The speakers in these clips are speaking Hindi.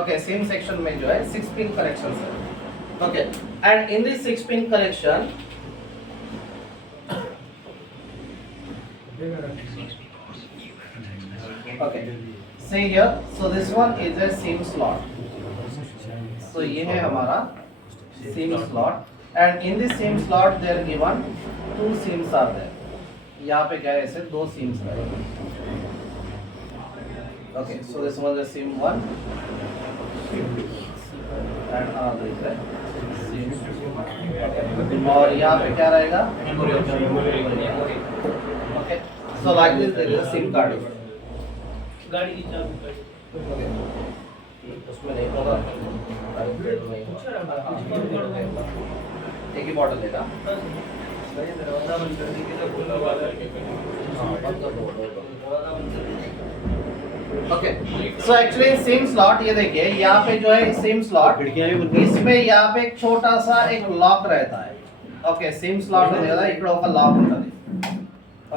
ओके सेम सेक्शन में जो है 6 पिन कनेक्शन है. Okay and in this 6 pin connection okay see here so this one is a SIM slot so ये है हमारा SIM slot and in this SIM slot they are given 2 SIMs are there. यहाँ पे क्या है ऐसे 2 SIMs है. okay so this one is SIM 1 and another is a SIM 2 और यहाँ पे क्या रहेगा okay so like this there is a SIM card. गाड़ी की चाबी उसमें नहीं होगा एक ही बॉटल लेगा दरवाजा बंद कर दी तो खुला हुआ है okay so actually SIM slot ये देखिए यहाँ पे जो है सिम स्लॉट इसमें यहाँ पे एक छोटा सा एक लॉक रहता है. ओके सिम स्लॉट में देखा इकड़ा ఒక लॉक ఉంటుంది.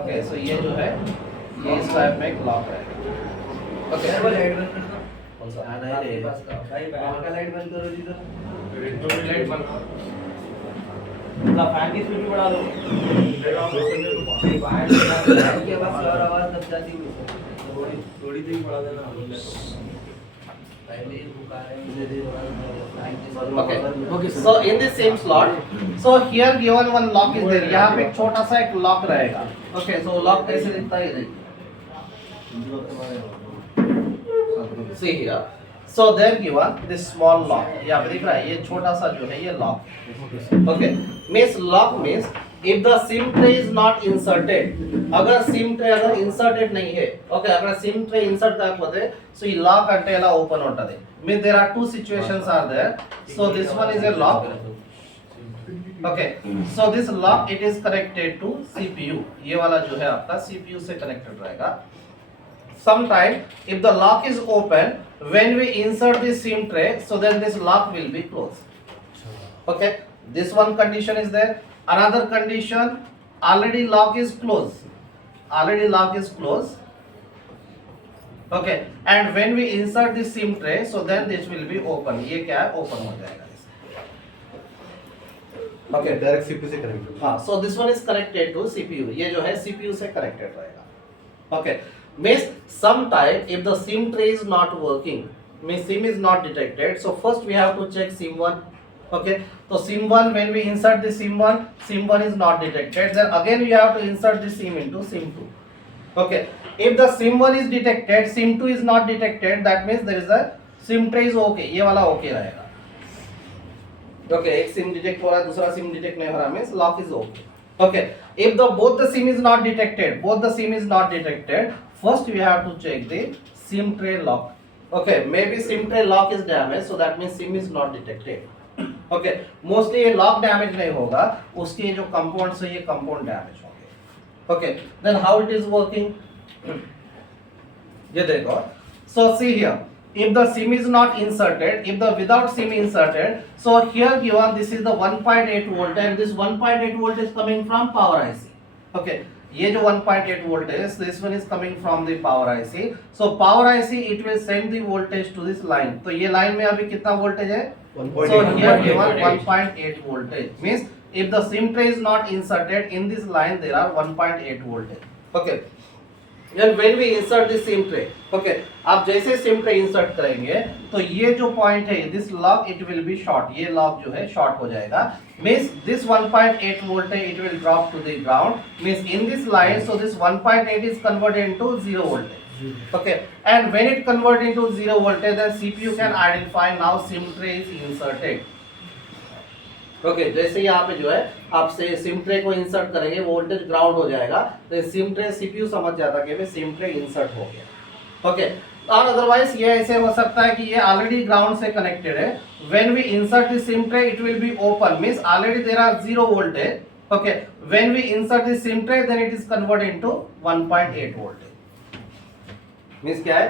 ओके सो ये जो है ये इस टाइप में एक लॉक रहेगा. ओके लाइट बंद कर दो. कौन सा आना है रे पास का भाई बाहर का लाइट बंद करो जी तो लाइट बंद ना फैन की स्पीड बढ़ा दो भाई बाहर की आवाज और आवाज दब जाती है थोड़ी सी बढ़ा देना पहले रुका है धीरे okay so in this same slot so here given one lock is there यहाँ पे एक छोटा सा एक लॉक रहेगा. okay so लॉक कैसे दिखता है ये see here so there given this small lock यहाँ पे दिख रहा है ये छोटा सा जो है ये lock. okay means lock means if the SIM tray is not inserted अगर SIM tray अगर inserted नहीं है okay अगर SIM tray insert కాకపోతే so ఈ lock అంటే ఎలా ఓపెన్ ఉంటది means there are two situations are there so this one is a lock okay so this lock it is connected to CPU ये वाला जो है आपका CPU से connected रहेगा. sometime if the lock is open when we insert this SIM tray so then this lock will be closed. okay this one condition is there. another condition already lock is closed okay and when we insert this SIM tray so then this will be open. ये क्या है open हो जाएगा. ओके डायरेक्ट सीपीयू से कनेक्ट. हाँ so this one is connected to CPU ये जो है CPU से connected रहेगा. okay means sometime if the SIM tray is not working means SIM is not detected so first we have to check SIM 1. okay so SIM 1 when we insert the SIM 1 is not detected then again we have to insert the SIM into SIM 2. okay if the SIM 1 is detected SIM 2 is not detected that means there is a SIM tray is okay ये वाला okay रहेगा. okay एक SIM detect हो रहा है दूसरा SIM detect नहीं हो रहा means lock is okay. okay if the both the SIM is not detected first we have to check the SIM tray lock. okay maybe SIM tray lock is damaged so that means SIM is not detected. okay mostly ये लॉक डैमेज नहीं होगा उसके जो कंपाउंड्स है ये कंपाउंड डैमेज होंगे. okay then how it is working ये देखो so see here if the SIM is not inserted if the without SIM inserted so here given this is the 1.8 volt and this 1.8 volt is coming from power IC. okay ये जो 1.8 volt is this one is coming from the power IC so power IC it will send the voltage to this line. तो ये लाइन में अभी कितना वोल्टेज है 1.8. so here given 1.8 voltage means if the SIM tray is not inserted in this line there are 1.8 voltage. okay then when we insert the SIM tray okay आप जैसे SIM tray insert करेंगे तो ये जो point है this lock it will be short ये lock जो है short हो जाएगा means this 1.8 voltage it will drop to the ground means in this line so this 1.8 is converted into 0 voltage. okay and when it convert into 0 voltage then CPU can identify now SIM tray is inserted. okay जैसे यहाँ पे जो है आप से SIM tray को इंसर्ट करेंगे वोल्टेज ग्राउंड हो जाएगा तो SIM tray CPU समझ जाता है कि SIM tray इंसर्ट हो गया. okay और अदरवाइज ये ऐसे हो सकता है कि ये ऑलरेडी ग्राउंड से कनेक्टेड है when we insert the SIM tray it will be open means already there are 0 voltage. okay when we insert the SIM tray then it is converted into 1.8 voltage. Means क्या है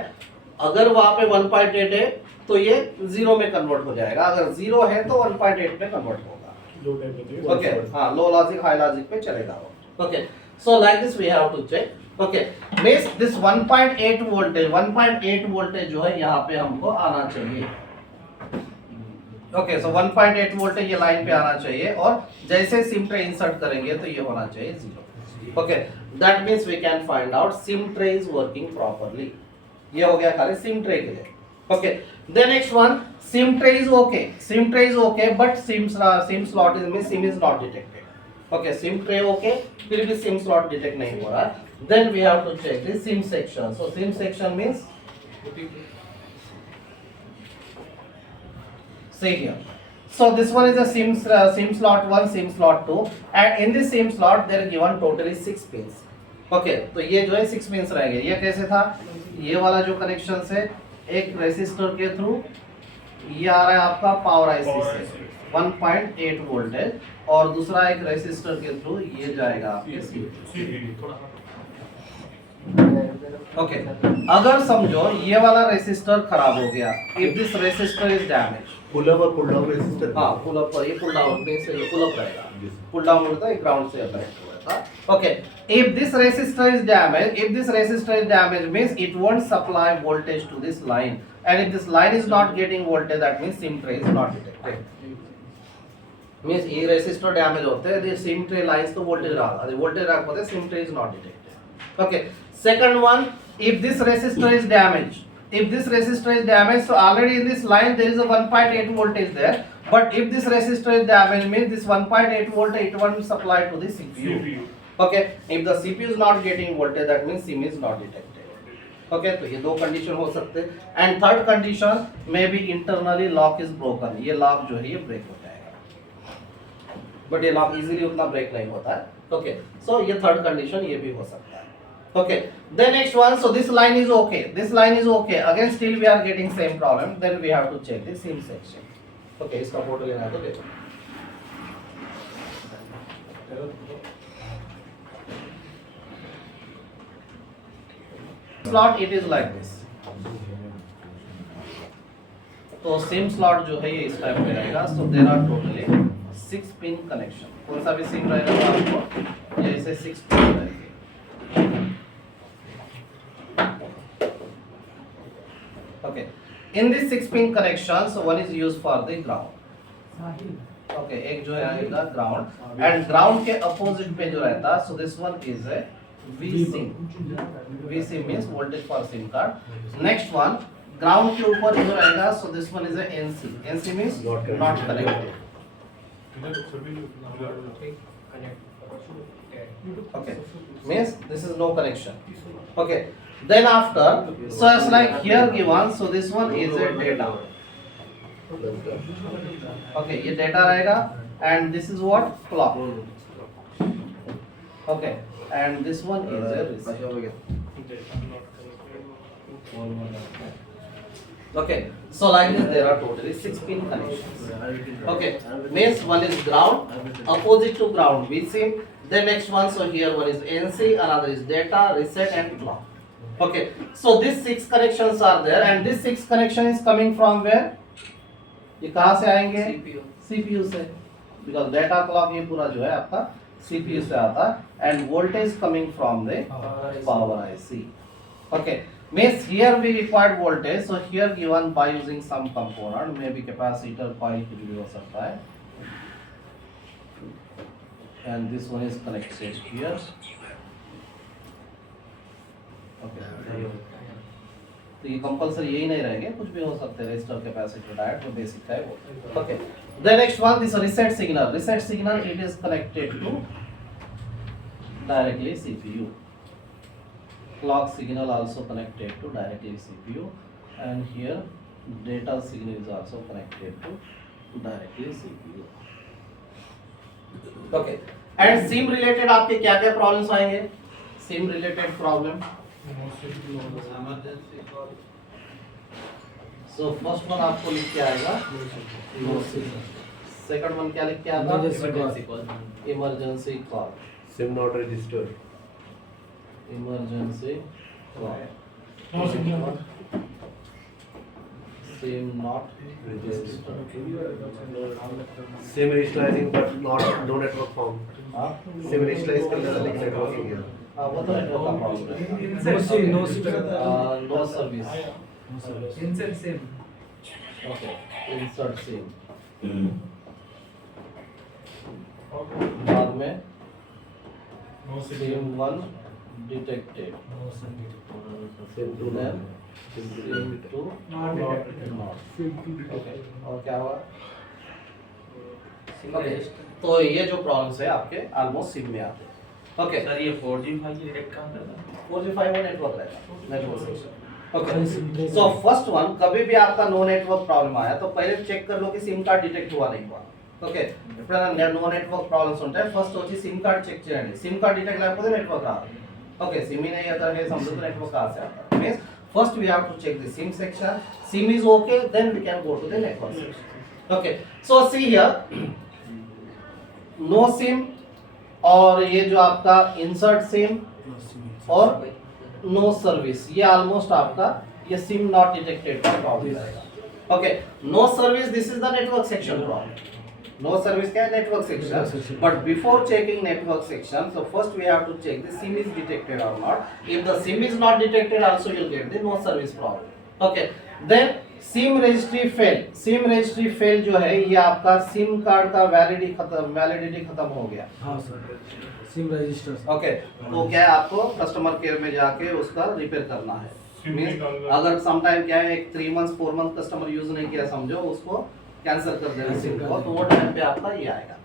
अगर वहां पे 1.8 है तो ये 0 में कन्वर्ट हो जाएगा अगर 0 है तो 1.8 में कन्वर्ट होगा. ओके हाँ लो लॉजिक हाई लॉजिक पे चलेगा वो. Okay so like this we have to check okay means this 1.8 voltage 1.8 voltage जो है यहाँ पे हमको आना चाहिए। ओके सो 1.8 वोल्टेज ये लाइन पे आना चाहिए और जैसे सिम ट्रे इंसर्ट करेंगे तो ये होना चाहिए 0। Okay that means we can find out SIM tray is working properly. ये हो गया खाली सिम ट्रे के लिए। Okay then next one SIM tray is okay, SIM tray is okay but SIM slot is means SIM is not detected. Okay SIM tray okay फिर भी सिम स्लॉट डिटेक्ट नहीं हो रहा। Then we have to check the SIM section. So SIM section means see here. So this one is a sim slot 1, sim slot 2 and in this sim slot they are given totally 6 pins. Okay तो ये जो है 6 pins रहेंगे। ये कैसे था, ये वाला जो कनेक्शन है एक रेसिस्टर के थ्रू ये आ रहा है आपका पावर आईसी से 1.8 वोल्टेज और दूसरा एक रेसिस्टर के थ्रू ये जाएगा आपके सीपीयू। ओके अगर समझो ये वाला रेसिस्टर खराब हो गया, if this resistor is damage, pull up और पुल डाउन रेजिस्टर। हाँ पुल अप पर ये पुल डाउन पे से ये पुल अप रहेगा, पुल डाउन होता है ग्राउंड से कनेक्ट हुआ था। Okay if this resistor is damage means it won't supply voltage to this line and if this line is not getting voltage that means sim tray is not detected। means ये रेसिस्टर डैमेज होते हैं, this sim tray lines तो वोल्टेज रहा, अरे वोल्टेज रहा होता है sim tray is not detected। okay second one if this resistor is damaged, so already in this line there is a 1.8 voltage there, but if this resistor is damaged means this 1.8 volt it won't supply to the CPU। okay if the CPU is not getting voltage that means sim is not detected। Okay तो ये दो कंडीशन हो सकते हैं। एंड थर्ड कंडीशन में भी इंटरनली लॉक इज ब्रोकन, ये लॉक जो है ये ब्रेक हो जाएगा, बट ये लॉक इजीली उतना ब्रेक नहीं होता है। ओके सो ये थर्ड कंडीशन ये भी हो सकता है। Okay then next one, so this line is okay, again still we are getting same problem, then we have to check the SIM section. Okay इसका फोटो लेना है तो देखो। slot it is like this। तो सिम स्लॉट जो है ये इस टाइप में रहेगा। So there are totally 6 pin connection, कौन सा भी सिम रहेगा तो आपको जैसे 6 पिन रहेंगे। Okay in this 6 pin connection so one is used for the ground. Okay एक जो है ग्राउंड एंड ग्राउंड के अपोजिट पे जो रहता है so this one is A VC means voltage for SIM card। next one ground के ऊपर जो रहेगा so this one is a NC means not connected। okay means this is no connection। okay then after so it's like here given so this one is a data। okay ये data रहेगा and this is what clock। okay and this one is a reset। okay so like this there are totally 6 pin connections। okay means one is ground, opposite to ground VC, then next one so here one is NC, another is data, reset and clock। okay so these 6 connections are there and this 6 connection is coming from where, ये कहाँ से आएंगे CPU से, because data clock ये पूरा जो है आपका CPU से आता है and voltage coming from the power IC। okay means here we required voltage so here given by using some component maybe capacitor coil कुछ भी हो सकता है and this one is connected here। okay तो ये कंपलसरी यही नहीं रहेंगे, कुछ भी हो सकते हैं रेजिस्टर कैपेसिटर डायोड जो बेसिक है वो। Okay then next one this reset signal it is connected to directly CPU। clock signal also connected to directly CPU and here data signal is also connected to directly CPU। okay and SIM related आपके क्या क्या प्रॉब्लम्स आएंगे, SIM related problem so first one आपको लिख के आएगा नो सिग्नल, सेकंड वन क्या लिख के आता है emergency call, SIM not registered, emergency call, SIM not registered, SIM initializing but not no network found, SIM initialize कर लेना लेकिन नेटवर्क नहीं है। हाँ वो तो नेटवर्क का प्रॉब्लम है। No service, Insert same. Okay insert SIM, बाद में SIM 1 detected, Same to then Same to SIM 2 Not detected. Not, okay और क्या हुआ? ओके तो ये जो प्रॉब्लम्स है आपके ऑलमोस्ट सिम में आते हैं। ओके सर ये 4G 5G डायरेक्ट काम करता है? 4G 5 नेटवर्क रहेगा, नेटवर्क सेक्शन। ओके सो फर्स्ट वन, कभी भी आपका नो नेटवर्क प्रॉब्लम आया तो पहले चेक कर लो कि सिम कार्ड डिटेक्ट हुआ नहीं हुआ। ఓకే ఎప్పుడైనా నో నెట్వర్క్ ప్రాబ్లమ్స్ ఉంటాయి ఫస్ట్ వచ్చి సిమ్ కార్డ్ చెక్ చేయండి, సిమ్ కార్డ్ డిటెక్ట్ లేకపోతే నెట్వర్క్ రాదు। ఓకే సిమ్ ही नहीं आता है समझो तो नेटवर्क कहां से आता है? Means first we have to check the SIM section, SIM is okay then we can go to the network section. Okay so see here no SIM और ये जो आपका इंसर्ट सिम और नो सर्विस, ये ऑलमोस्ट आपका ये सिम नॉट डिटेक्टेड का प्रॉब्लम रहेगा। Okay no service this is the network section problem. No service क्या है? Network section. But before checking network section so first we have to check the sim is detected or not. If the sim is not detected also you'll get the no service problem. Okay then SIM registry fail, SIM registry fail जो है ये आपका सिम कार्ड का वैलिडिटी खत्म हो गया। हाँ सर, सिम रजिस्टर। ओके तो क्या है आपको कस्टमर केयर में जाके उसका रिपेयर करना है। मींस अगर सम टाइम क्या है एक 3 मंथ 4 मंथ कस्टमर यूज नहीं किया समझो उसको कैंसिल कर देना सिम को, तो वो टाइम पे आपका ये आएगा।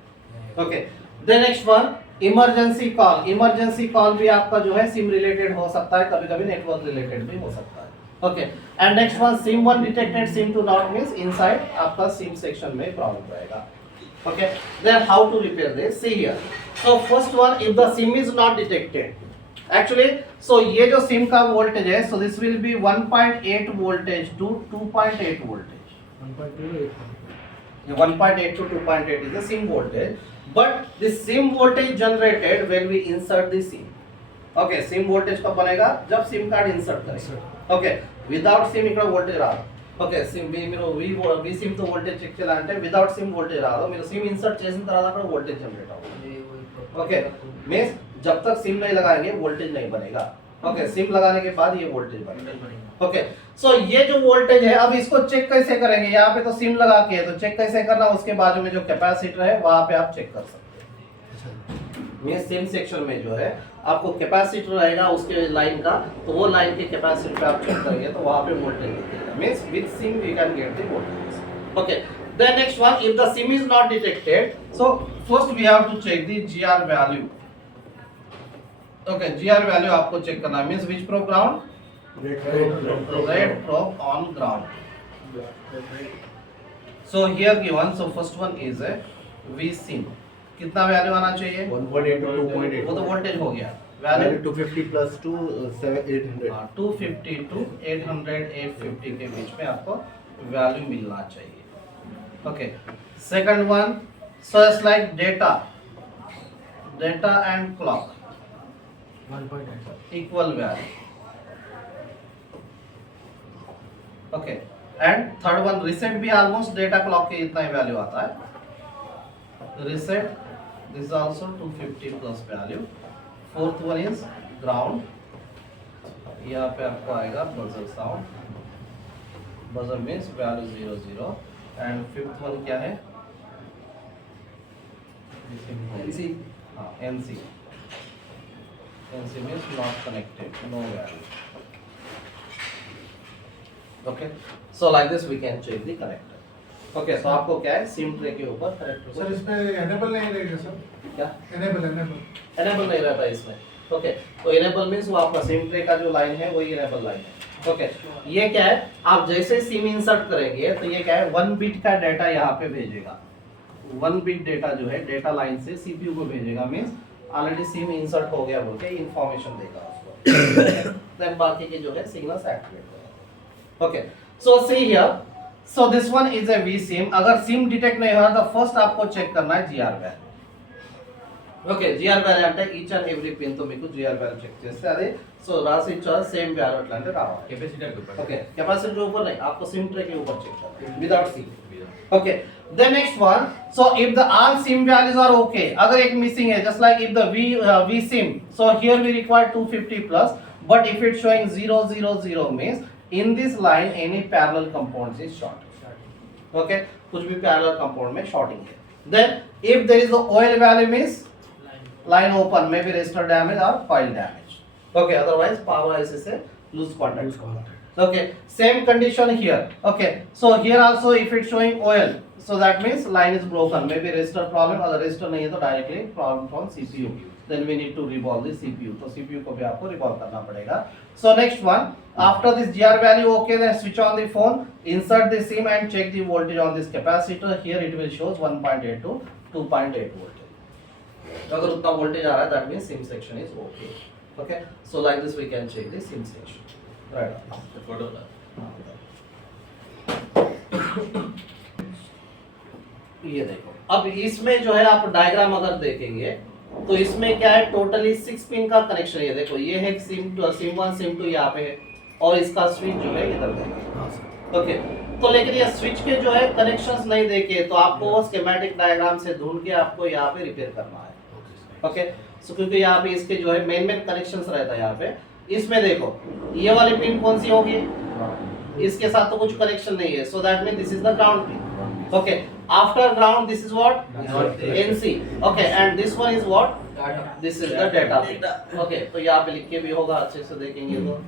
Okay then next one emergency call, emergency call भी आपका जो है सिम रिलेटेड हो सकता है, कभी कभी नेटवर्क रिलेटेड भी हो सकता है। Okay and next one SIM 1 detected SIM 2 not means inside आपका सिम सेक्शन में प्रॉब्लम रहेगा। Okay then how to repair this, see here so first one if the SIM is not detected actually so ये जो सिम का वोल्टेज है so this will be 1.8 voltage to 2.8 voltage. 1.8 to 2.8 is the SIM voltage, but the SIM voltage generated when we insert the SIM. Okay, SIM voltage कब बनेगा? जब SIM card insert करेंगे। Okay, without SIM ఇక్కడ voltage రాదు। Okay, SIM మీరు V SIM తో voltage చెక్ చేయాలంటే without SIM voltage రాదు, మీరు SIM insert చేసిన తర్వాత అక్కడ voltage generate అవుతుంది। Okay, means जब तक SIM नहीं लगाएंगे voltage नहीं बनेगा। ओके सिम लगाने के बाद ये वोल्टेज बनेगा। ओके सो ये जो वोल्टेज है अब इसको चेक कैसे करेंगे? यहाँ पे तो सिम लगा के है तो चेक कैसे करना, उसके बाजू में जो कैपेसिटर है वहां पे आप चेक कर सकते हैं। मींस सिम सेक्शन में जो है आपको कैपेसिटर रहेगा उसके लाइन का, तो वो लाइन के कैपेसिटर पे आप चेक करेंगे तो वहां पे वोल्टेज दिखेगा। Means with SIM we can get the voltage. Okay then next one if the SIM is not detected so first we have to check the GR value. Okay GR value आपको चेक करना है, means which probe ground, red probe on ground. So here given so first one is a V SIM, कितना वैल्यू आना चाहिए? 1.8 to 2.8. वो तो वोल्टेज हो गया, Value वैल्यू 250 plus 2 800. 250 to 800 850 के बीच में आपको वैल्यू मिलना चाहिए। Okay second one so it's like data and clock 1.8 equal value. Okay and third one reset भी almost data clock के इतना ही वैल्यू आता है। reset this is also 250 plus value। fourth one is ground, यहाँ पे आपको आएगा buzzer sound, buzzer means value 00 and fifth one क्या है? NC हाँ NC means not connected, no value. Okay, so like this we can check the connector. Okay, so आपको क्या है सिम ट्रे के ऊपर कनेक्टर सर इसमें एनेबल नहीं रहेगा सर, क्या एनेबल एनेबल नहीं रहता इसमें। ओके तो एनेबल मींस वो आपका सिम ट्रे का जो लाइन है वही एनेबल लाइन है। ओके ये क्या है आप जैसे सिम इंसर्ट करेंगे तो ये क्या है 1 बिट का डाटा यहाँ पे भेजेगा, 1 बिट डाटा जो है डाटा लाइन से CPU को भेजेगा, मींस ऑलरेडी सिम इंसर्ट हो गया बोल के इंफॉर्मेशन देगा उसको। देन बाकी के जो है सिग्नल्स एक्टिवेट होगा। Okay so see here so this one is a V SIM, अगर सिम डिटेक्ट नहीं हो रहा तो फर्स्ट आपको चेक करना है GR value. Okay GR value అంటే ఈచ్ అండ్ ఎవ్రీ పిన్ తో మీకు జిఆర్ వాల్యూ చెక్ చేస్తే అదే సో राशि इच्छा सेम वैल्यू अटला అంటే రావాలి कैपेसिटर के ऊपर ओके कैपेसिटर के ऊपर नहीं आपको सिम ट्रे के ऊपर चेक करना है without see okay then next one so if the all SIM values are okay अगर एक मिसिंग है just like if the v sim so here we require 250 plus but if it's showing 000 means in this line any parallel compounds is short okay कुछ भी parallel compound में shorting है then if there is a oil value means line open maybe resistor damage or coil damage okay otherwise power IC से lose contact okay same condition here okay so here also if it's showing oil so that means line is broken maybe resistor problem अगर resistor नहीं है तो directly problem from CPU then we need to revolve the CPU तो CPU को भी आपको revolve करना पड़ेगा so next one after this GR value okay then switch on the phone insert the SIM and check the voltage on this capacitor here it will shows 1.8 to 2.8 voltage अगर उतना voltage आ रहा है that means SIM section is okay okay so like this we can check the SIM section right photo ये देखो अब इसमें जो है आप डायग्राम अगर देखेंगे तो इसमें क्या है टोटली 6 पिन का कनेक्शन ये देखो ये है सिम 1 सिम 2 यहाँ पे है और इसका स्विच जो है इधर पे ओके तो लेकिन ये स्विच के जो है कनेक्शंस नहीं देखे तो आपको स्कीमेटिक डायग्राम से ढूंढ के आपको यहाँ पे रिपेयर करना है ओके सो क्योंकि यहाँ पे इसके जो है मेन कनेक्शंस रहता है यहाँ पे इसमें देखो ये वाली पिन कौन सी होगी इसके साथ तो कुछ कनेक्शन नहीं है so that mean this is the ground pin okay after ground this is what NC okay and this one is what this is the data pin okay तो यहाँ पे लिख के भी होगा अच्छे से देखेंगे तो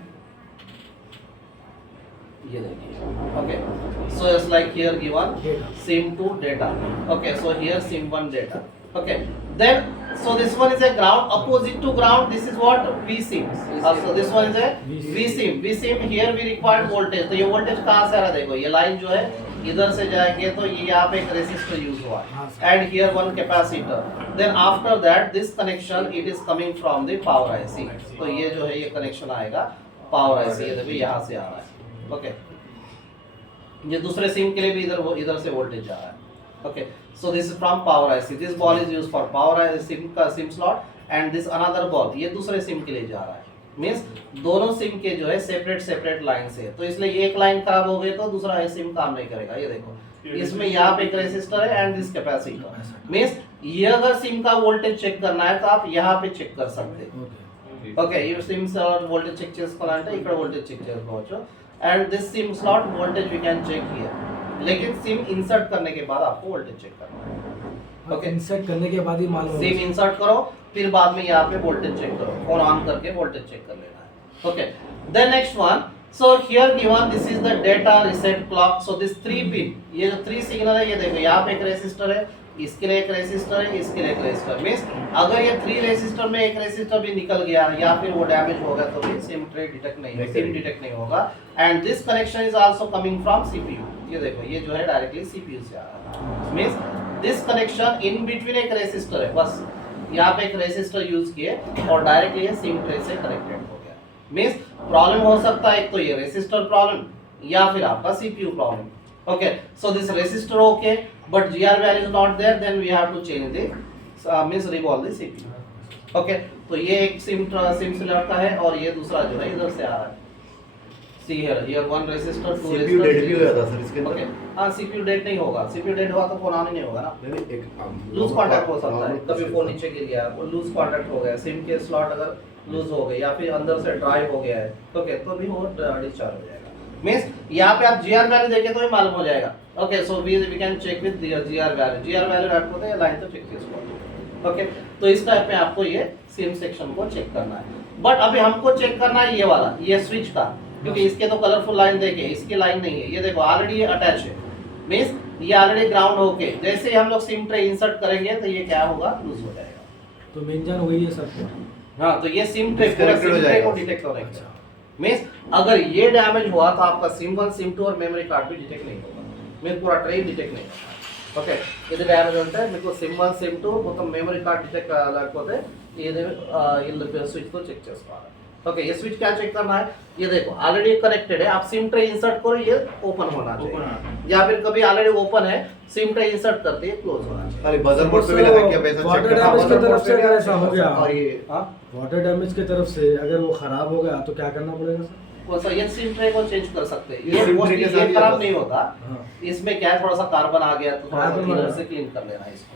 ये देखिए okay so it's like here given SIM2 data okay so here SIM1 data okay then so this one is a ground opposite to ground this is what V sim so this one is a V sim here we required voltage तो ये voltage कहाँ से आ रहा है देखो ये लाइन जो है इधर से जाएंगे तो ये यहाँ पे एक रेसिस्टर यूज हुआ है and here one capacitor then after that this connection it is coming from the power IC तो ये जो है ये कनेक्शन आएगा पावर आईसी ये देखो यहाँ से आ रहा है ओके ये दूसरे सिम के लिए भी इधर से वोल्टेज जा रहा है okay so this is from power IC this ball is used for power SIM का SIM slot and this another ball ये दूसरे सिम के लिए जा रहा है मींस दोनों सिम के जो है सेपरेट लाइन से तो इसलिए एक लाइन खराब हो गई तो दूसरा सिम काम नहीं करेगा ये देखो इसमें यहाँ पे एक रेसिस्टर है एंड दिस कैपेसिटर मींस ये अगर सिम का वोल्टेज चेक करना है तो आप यहाँ पे चेक कर सकते हैं ओके ये सिम वोल्टेज చెక్ చేసుకోవాలంటే ఇక్కడ వోల్టేజ్ చెక్ చేసుకోవచ్చు and this SIM slot voltage we can check here लेकिन सिम इंसर्ट करने के बाद आपको वोल्टेज चेक करना है ओके इंसर्ट करने के बाद ही मालूम सिम इंसर्ट करो फिर बाद में यहाँ पे वोल्टेज चेक करो फोन ऑन करके वोल्टेज चेक कर लेना है okay then next one so here given this is the data reset clock so this 3 pin ये जो 3 सिग्नल है ये देखो यहाँ पे एक रेसिस्टर है इसके लिए एक रेसिस्टर है इसके लिए एक रेसिस्टर मींस अगर ये 3 रेसिस्टर में एक रेसिस्टर भी निकल गया या फिर वो डैमेज हो गया तो भी सिम ट्रे डिटेक्ट नहीं होगा and this connection is also coming from CPU ये देखो ये जो है डायरेक्टली सीपीयू से आ रहा है means this connection in between एक रेसिस्टर है बस यहाँ पे एक रेसिस्टर यूज किए और डायरेक्टली ये सिम ट्रे से कनेक्टेड हो गया मींस प्रॉब्लम हो सकता है एक तो ये रेसिस्टर प्रॉब्लम या फिर आपका CPU problem okay so this resistor okay but GR value is not there then we have to change the means revolve the CPU okay तो ये एक सिम सिलेक्ट का है और ये दूसरा जो है इधर से आ रहा है see here one resistor two CPU resistor dead भी हो जाता सर इसके अंदर okay हाँ CPU डेट नहीं होगा CPU डेट हुआ तो फोन ऑन ही नहीं होगा ना नहीं एक लूज कांटेक्ट हो सकता है कभी फोन नीचे गिर गया वो लूज कांटेक्ट हो गया सिम के स्लॉट अगर लूज हो गए या फिर अंदर से ड्राई हो गया है ओके तो भी वो डिस्चार्ज हो जाएगा मींस यहाँ पे आप जीआर वैल्यू देखें तो ही मालूम हो जाएगा okay so we can check with GR value आपको तो लाइन तो चेक చేసుకో ओके तो इस टाइप में आपको ये सिम सेक्शन को चेक करना है बट अभी हमको चेक करना है ये वाला ये स्विच का क्योंकि इसके तो कलरफुल लाइन देखे इसकी लाइन नहीं है ये देखो ऑलरेडी ये अटैच है मींस ये ऑलरेडी ग्राउंड होके जैसे ही हम लोग सिम ट्रे इंसर्ट करेंगे तो ये क्या होगा लूज हो जाएगा तो मेन जान वही है सब हाँ तो ये सिम ट्रे पूरा सिम ट्रे को डिटेक्ट करेगा मींस अगर ये डैमेज हुआ तो आपका सिम 1 सिम 2 और मेमोरी कार्ड भी डिटेक्ट नहीं होगा मींस पूरा ट्रे डिटेक्ट नहीं होगा ఓకే ఇది డ్యామేజ్ ఉంటే మీకు సిమ్ 1 సిమ్ 2 మొత్తం మెమరీ కార్డ్ డిటెక్ట్ లేకపోతే ఇది స్విచ్ తో చెక్ చేసుకోవాలి ओके ये स्विच क्या चेक करना है, ये देखो ऑलरेडी कनेक्टेड है, आप सिम ट्रे इंसर्ट करो ये ओपन होना चाहिए, या फिर कभी ऑलरेडी ओपन है सिम ट्रे इंसर्ट करते ही क्लोज होना चाहिए। खाली बजर मोड पे भी लगा के पैसा चेक वाटर करना डैमेज की बजर तरफ मोड से पे भी अगर ऐसा हो गया, और ये हाँ वाटर डैमेज की तरफ से अगर वो खराब हो गया तो क्या करना पड़ेगा सर? वो सर ये सिम ट्रे को चेंज कर सकते हैं, ये ये SIM tray mostly के साथ ये ही खराब आता नहीं होता, हाँ। इसमें क्या है थोड़ा सा कार्बन आ गया तो थोड़ा सा कार्बन क्लीनर वाला। से क्लीन कर लेना है इसको।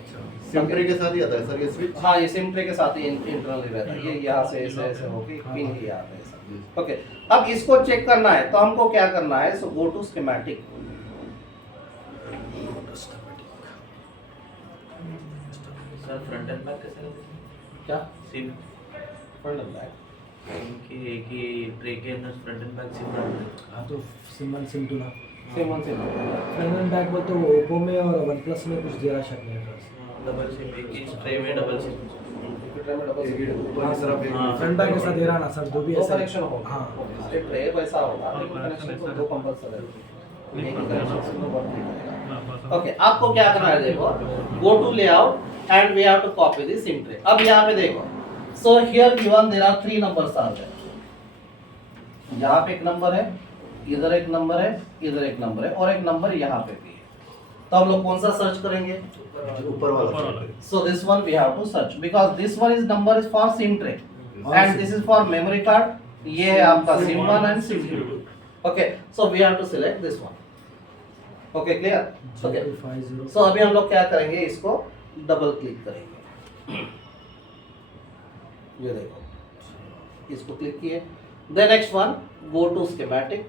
सिम ट्रे के साथ ही आता है सर ये स्विच। हाँ ये सिम ट्रे के साथ ही इंटरनली रहता है, ये यहाँ से ऐसे ऐसे होके हाँ। पिन ही आता है सर। ओके अब इसको चेक करना है तो हमको क्या करना है, so go to schematic. Sir front and back कैसे करते हैं? क्या सिम फ्रंट एंड बैक इनके एक ही ट्रे के अंदर फ्रंट एंड बैक सिम डालते हैं। हाँ तो सिम 1 सिम 2 ना SIM one SIM front and back बोलते वो ओप्पो में और वन प्लस में कुछ दे रहा शक नहीं है। डबल सिम एक ही ट्रे में डबल सिम। ये ऊपर की तरफ एक हाँ। फ्रंट बैक के साथ दे रहा ना सर, जो भी दो ऐसा कनेक्शन होगा, हाँ एक ट्रे वैसा होगा लेकिन कनेक्शन तो दो कंपल्सरी है, एक कनेक्शन से दो वर्क नहीं। ओके आपको क्या करना है, देखो go to layout and we have to copy the SIM tray. अब यहाँ पे देखो, so here given there are 3 numbers are there, यहाँ पे एक नंबर है, इधर एक नंबर है, इधर एक नंबर है और एक नंबर यहाँ पे भी है। तो हम लोग कौन सा सर्च करेंगे, ऊपर वाला so this one we have to search because this one is number is for SIM tray and this is for memory card, ये है आपका SIM1 and SIM2। okay so we have to select this one, okay clear, okay 050 so अभी हम लोग क्या करेंगे, इसको डबल क्लिक करेंगे, ये देखो इसको क्लिक किए, then next one go to schematic,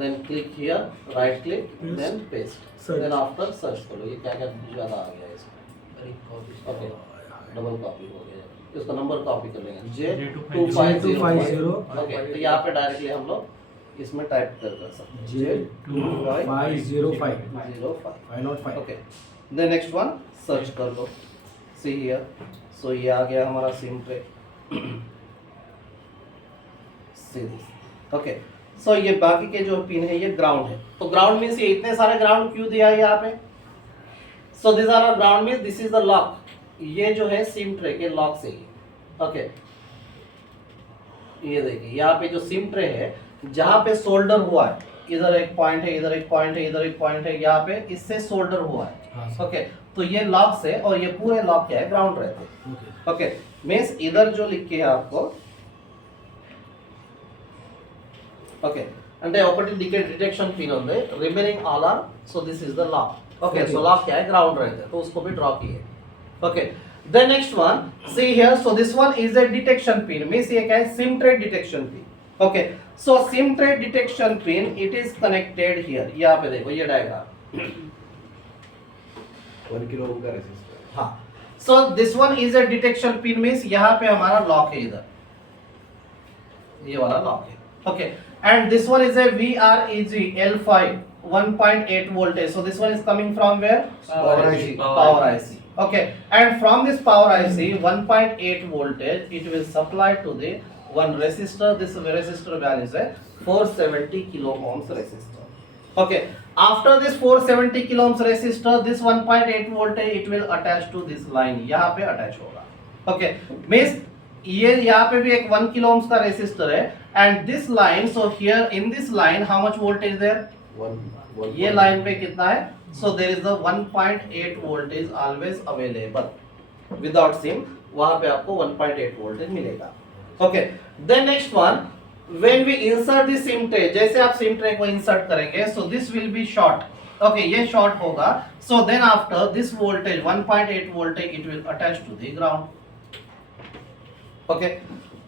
then click here, right click, then paste, Search. then after search करो, ये क्या क्या ज्यादा आ गया है इसको, ओके डबल कॉपी हो गया, इसका नंबर कॉपी कर लेंगे J2505, ओके तो यहाँ पे डायरेक्टली हम लोग इसमें टाइप कर सकते हैं J2505 J2505, 505 okay then next one search कर लो, सी हियर, सो ये आ गया हमारा SIM tray, see this, okay so ये बाकी के जो पिन है ये ग्राउंड है, तो ग्राउंड मींस ये इतने सारे ग्राउंड क्यों दिया है यहाँ पे, so this are ground means this is the lock, ये जो है सिम ट्रे के लॉक से ही, ओके ये देखिए यहाँ पे जो सिम ट्रे है जहाँ पे सोल्डर हुआ है, इधर एक पॉइंट है, इधर एक पॉइंट है, इधर एक पॉइंट है, यहाँ पे इससे सोल्डर हुआ है, हाँ सर ओके तो ये लॉक से और ये पूरे लॉक क्या है ग्राउंड रहते हैं, ओके ओके मींस इधर जो लिख के है आपको, okay and the opposite detection pin on the remaining all are, so this is the lock, okay so lock क्या है ग्राउंड रहता है, तो उसको भी ड्रॉ किए, okay then next one see here, so this one is a detection pin, means ये क्या है SIM tray detection pin, okay so SIM tray detection pin it is connected here, यहाँ पे देखो ये डायग्राम, 1 किलो ओम का रेसिस्टर। हाँ so this one is a detection pin means यहाँ पे हमारा लॉक है, इधर ये वाला लॉक है, okay and this one is a VREG L5 1.8 voltage, so this one is coming from where, Power IC. power IC, okay and from this power IC 1.8 voltage it will supply to the one resistor, this resistor value is a 470 kilo ohms resistor, okay after this 470 kilo ohms resistor this 1.8 voltage it will attach to this line, यहाँ पे attach होगा, okay means ये यहाँ पे भी एक 1 किलो ohms का रेसिस्टर है and this line, so here in this line how much voltage there, ये लाइन पे कितना है, so there is the 1.8 voltage always available without SIM, वहाँ पे आपको 1.8 voltage मिलेगा, okay then next one when we insert the SIM tray, जैसे आप SIM tray को insert करेंगे so this will be short, okay ये short होगा, so then after this voltage 1.8 voltage it will attach to the ground, okay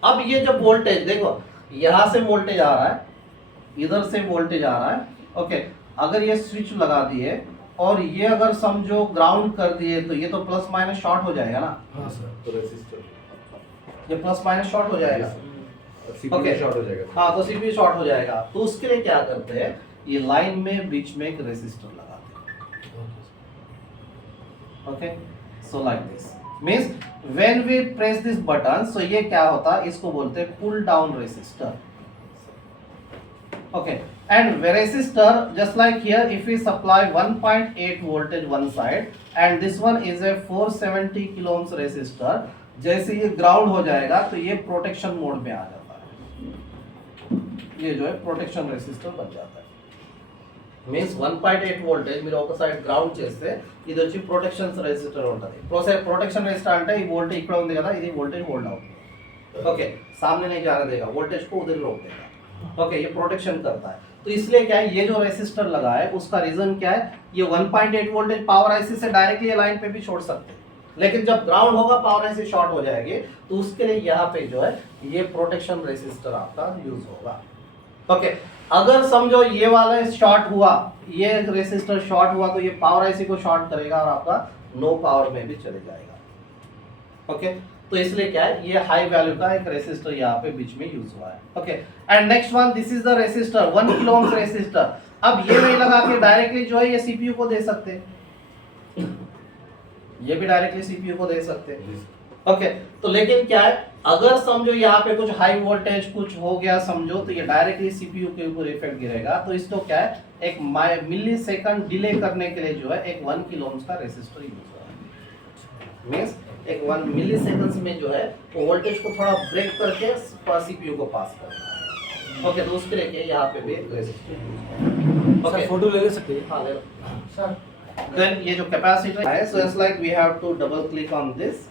अब ये जो वोल्टेज देखो यहाँ से वोल्टेज आ रहा है, इधर से वोल्टेज आ रहा है, ओके अगर ये स्विच लगा दिए और ये अगर समझो ग्राउंड कर दिए तो ये तो प्लस माइनस शॉर्ट हो जाएगा ना, हाँ सर तो रेसिस्टर ये प्लस माइनस शॉर्ट हो जाएगा, सीपीयू शॉर्ट हो जाएगा। हाँ तो सीपीयू शॉर्ट हो जाएगा, तो उसके लिए क्या करते हैं, ये लाइन में बीच में एक रेसिस्टर लगाते हैं, okay so like this means when we press this button, so ये क्या होता है, इसको बोलते हैं pull down resistor, okay and resistor just like here if we supply 1.8 voltage one side and this one is a 470 kilo ohms resistor, जैसे ये ग्राउंड हो जाएगा तो ये प्रोटेक्शन मोड में आ जाता है, ये जो है प्रोटेक्शन रेसिस्टर बन जाता है మీన్స్ 1.8 వోల్టేజ్ మీరు ఒక సైడ్ గ్రౌండ్ చేస్తే ఇది వచ్చి ప్రొటెక్షన్ రెసిస్టర్ ఉంటుంది ప్రొటెక్షన్ రెసిస్టర్ అంటే ఈ వోల్టేజ్ ఇక్కడ ఉంది కదా ఇది वोल्टेज होल्ड అవుతుంది ओके सामने नहीं जाने देगा वोल्टेज को उधर रोक देगा ओके ये प्रोटेक्शन करता है तो इसलिए क्या है ये जो रेसिस्टर लगा है उसका रीजन क्या है ये 1.8 वोल्टेज पावर आईसी से डायरेक्टली ये लाइन पे भी छोड़ सकते हैं लेकिन जब ग्राउंड होगा पावर आईसी शॉर्ट हो जाएगी तो उसके लिए यहाँ पे जो है ये प्रोटेक्शन रेसिस्टर आपका यूज होगा ओके अगर समझो ये वाला शॉर्ट हुआ ये रेसिस्टर शॉर्ट हुआ तो ये पावर आईसी को शॉर्ट करेगा और आपका नो पावर में भी चले जाएगा ओके तो इसलिए क्या है ये हाई वैल्यू का एक रेसिस्टर यहाँ पे बीच में यूज हुआ है okay and next one this is the resistor 1 kilo ohm resistor अब ये नहीं लगा के डायरेक्टली जो है ये सीपीयू को दे सकते हैं ये भी डायरेक्टली सीपीयू को दे सकते हैं ओके तो लेकिन क्या है अगर समझो यहाँ पे कुछ हाई वोल्टेज कुछ हो गया समझो तो ये डायरेक्टली सीपीयू के ऊपर इफेक्ट गिरेगा तो इसको क्या है एक मिली सेकंड डिले करने के लिए जो है एक 1 किलो ओम्स का रेसिस्टर यूज हो रहा है मींस एक 1 मिली सेकंड्स में जो है वो वोल्टेज को थोड़ा ब्रेक करके सीपीयू को पास करना है ओके तो उसके लिए यहाँ पे भी रेसिस्टर ओके फोटो ले सकते हैं हाँ ले लो सर then ये जो कैपेसिटर है so it's like we have to double click on this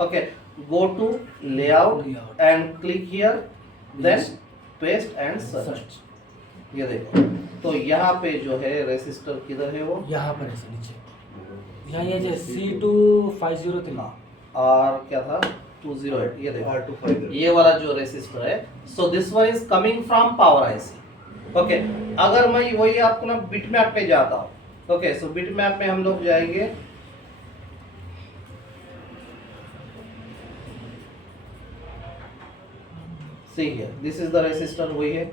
okay go to layout Layout. and click here then Yes. paste and search search ये देखो तो यहाँ पे जो है रेसिस्टर किधर है वो यहाँ पर है सर नीचे यहाँ ये जो C2503 हाँ और क्या था 208 ये देखो R250 ये वाला जो रेसिस्टर है so this one is coming from power IC okay अगर मैं वही आपको ना बिट मैप पे जाता हूँ ओके सो बिट मैप में हम लोग जाएंगे see here this is the resistor वही है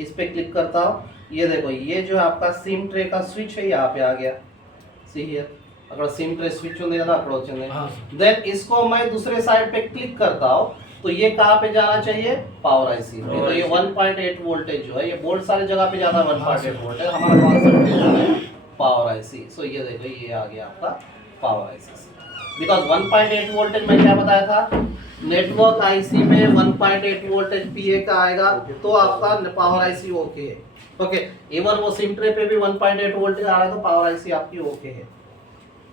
इस पे क्लिक करता हूँ ये देखो ये जो आपका सिम ट्रे का स्विच है यहाँ पे आ गया सी हियर अगर सिम ट्रे स्विच होने का अక్కడ వచ్చింది हाँ देन इसको मैं दूसरे साइड पे क्लिक करता हूँ तो ये कहाँ पे जाना चाहिए पावर आईसी पे तो ये 1.8 वोल्टेज जो है ये बोल्ट सारी जगह पे जाता है 1.8 वोल्टेज हमारा कॉन्सेंट्रेशन है पावर आईसी सो ये देखो ये आ गया आपका पावर आईसी बिकॉज 1.8 वोल्टेज मैं क्या बताया था नेटवर्क आईसी में 1.8 वोल्टेज पीए का आएगा तो आपका पावर आईसी ओके है ओके इवन वो सिम ट्रे पे भी 1.8 वोल्टेज आ रहा है तो पावर आईसी आपकी ओके है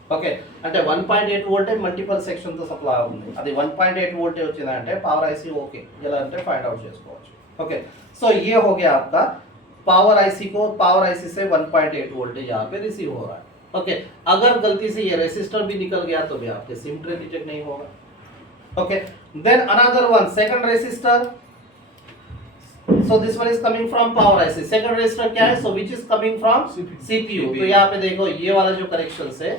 ఓకే అంటే 1.8 వోల్టేజ్ మల్టిపుల్ సెక్షన్ తో సప్లై అవుతుంది అది 1.8 వోల్టేజ్ వచ్చిందంటే పవర్ ఐसी ఓకే ఎలా అంటే ఫైండ్ అవుట్ చేసుకోవచ్చు ओके सो ये हो गया आपका पावर आईसी को पावर आईसी से 1.8 वोल्टेज यहाँ पे रिसीव हो रहा है ओके अगर गलती से ये रेसिस्टर भी निकल गया तो भी आपके सिम ट्रे डिटेक्ट नहीं होगा okay then another one second resistor so this one is coming from power IC second resistor क्या है so which is coming from CPU तो यहाँ पे देखो ये वाला जो कनेक्शन है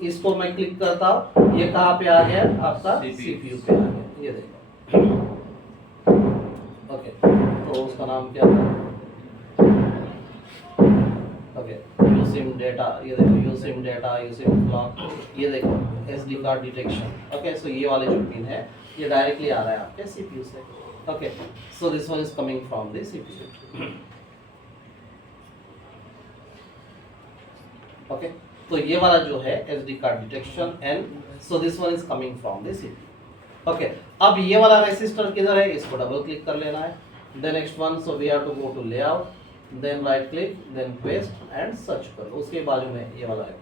इसको मैं क्लिक करता हूँ ये कहाँ पे आ गया आपका CPU पे आ गया ये देखो ओके तो उसका नाम क्या था ओके यूसिम डेटा ये देखो यूसिम डेटा यूसिम क्लॉक ये देखो SD card detection okay so ये वाले जो पिन है ये डायरेक्टली आ रहा है आपके CPU से okay so this one is coming from the CPU okay तो ये वाला जो है SD card detection and so this one is coming from the CPU okay अब ये वाला रेसिस्टर किधर है इसको डबल क्लिक कर लेना है then next one so we have to go to layout then right click then paste and search कर लो उसके बाजू में ये वाला है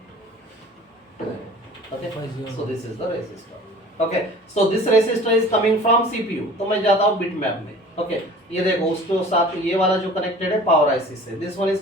okay so this is the resistor okay so this resistor is coming from CPU तो मैं जाता हूँ बिट मैप में ओके ये देखो उसके साथ ये वाला जो कनेक्टेड है पावर आईसी से दिस वन इज